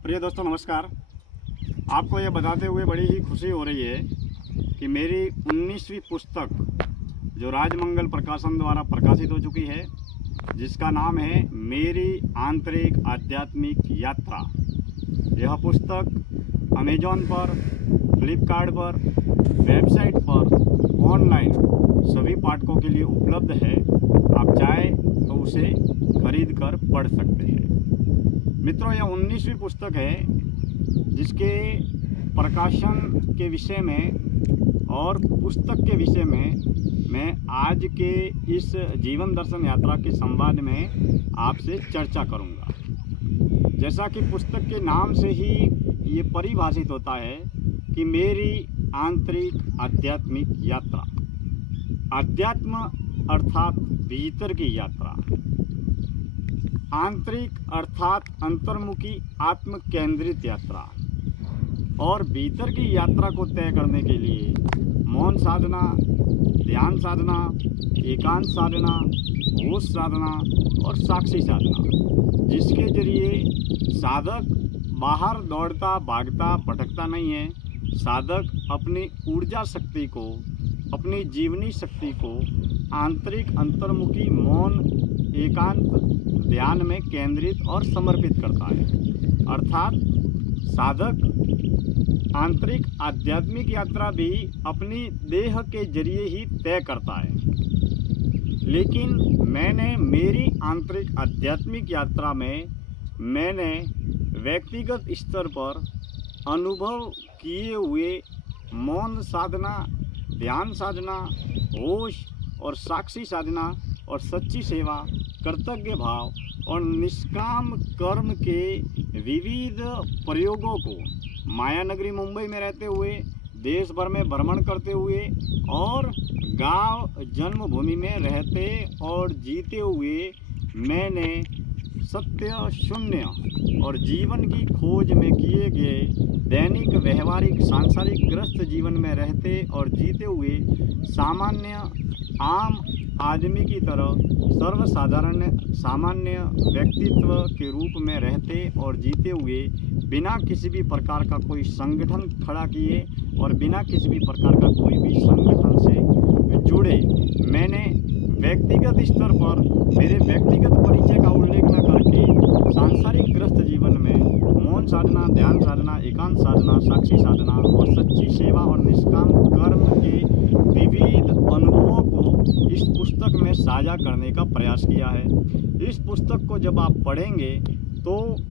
प्रिय दोस्तों नमस्कार। आपको ये बताते हुए बड़ी ही खुशी हो रही है कि मेरी 19वीं पुस्तक जो राजमंगल प्रकाशन द्वारा प्रकाशित हो चुकी है, जिसका नाम है मेरी आंतरिक आध्यात्मिक यात्रा। यह पुस्तक अमेजॉन पर, फ्लिपकार्ट पर, वेबसाइट पर, ऑनलाइन सभी पाठकों के लिए उपलब्ध है। आप चाहे तो उसे खरीद कर पढ़ सकते हैं। मित्रों, यह 19वीं पुस्तक है जिसके प्रकाशन के विषय में और पुस्तक के विषय में मैं आज के इस जीवन दर्शन यात्रा के संवाद में आपसे चर्चा करूंगा। जैसा कि पुस्तक के नाम से ही ये परिभाषित होता है कि मेरी आंतरिक आध्यात्मिक यात्रा। अध्यात्म अर्थात भीतर की यात्रा, आंतरिक अर्थात अंतर्मुखी आत्म केंद्रित यात्रा, और भीतर की यात्रा को तय करने के लिए मौन साधना, ध्यान साधना, एकांत साधना, होश साधना और साक्षी साधना, जिसके जरिए साधक बाहर दौड़ता भागता भटकता नहीं है। साधक अपनी ऊर्जा शक्ति को, अपनी जीवनी शक्ति को आंतरिक अंतर्मुखी मौन एकांत ध्यान में केंद्रित और समर्पित करता है। अर्थात साधक आंतरिक आध्यात्मिक यात्रा भी अपनी देह के जरिए ही तय करता है। लेकिन मैंने मेरी आंतरिक आध्यात्मिक यात्रा में मैंने व्यक्तिगत स्तर पर अनुभव किए हुए मौन साधना, ध्यान साधना, होश और साक्षी साधना और सच्ची सेवा, कर्तव्य भाव और निष्काम कर्म के विविध प्रयोगों को माया नगरी मुंबई में रहते हुए, देश भर में भ्रमण करते हुए और गांव जन्मभूमि में रहते और जीते हुए मैंने सत्य, शून्य और जीवन की खोज में किए गए दैनिक व्यवहारिक सांसारिक ग्रस्त जीवन में रहते और जीते हुए सामान्य आम आदमी की तरह सर्वसाधारण सामान्य व्यक्तित्व के रूप में रहते और जीते हुए बिना किसी भी प्रकार का कोई संगठन खड़ा किए और बिना किसी भी प्रकार का कोई भी संगठन से जुड़े, मैंने व्यक्तिगत स्तर पर मेरे व्यक्तिगत परिचय का उल्लेख न करके सांसारिक ग्रस्त जीवन में मौन साधना, ध्यान साधना, एकांत साधना, साक्षी साधना और सच्ची सेवा और निष्काम कर्म के विविध अनुभवों को इस पुस्तक में साझा करने का प्रयास किया है। इस पुस्तक को जब आप पढ़ेंगे तो